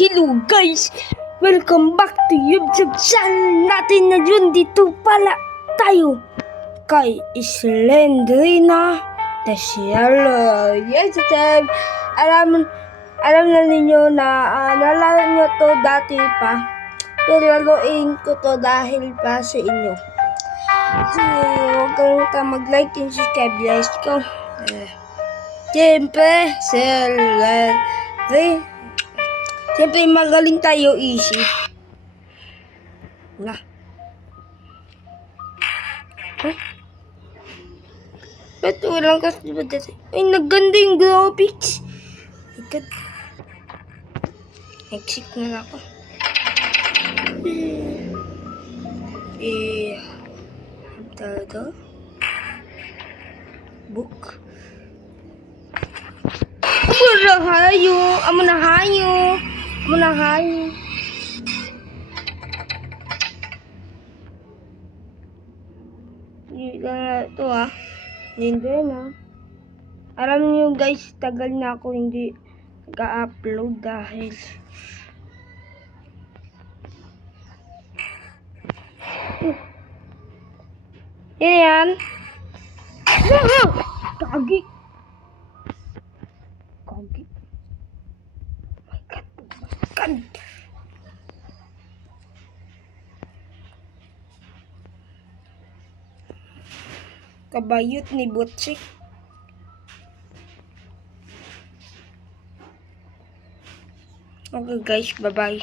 Hello guys! Welcome back to YouTube channel natin na yun. Dito pala tayo kay Slendrina the Cielo. Yes, alam na ninyo na nalaro nyo to dati pa. Pero laruin ko to dahil pa sa inyo. So, huwag kalimutan mag-like and subscribe. Let's go. Siyempre, Siyempre, magaling tayo, easy. Na. Huh? Ba't walang kasi ba dati? Ay, nagganda yung graphics. My God. Exit na lang ako. Talaga? Book. Amo na hayo. Hindi na ito Hindi na. Alam niyo guys, tagal na ako hindi nag-upload dahil yan. Kagi. My God. Kabayot ni Butchik. Okay guys, bye-bye.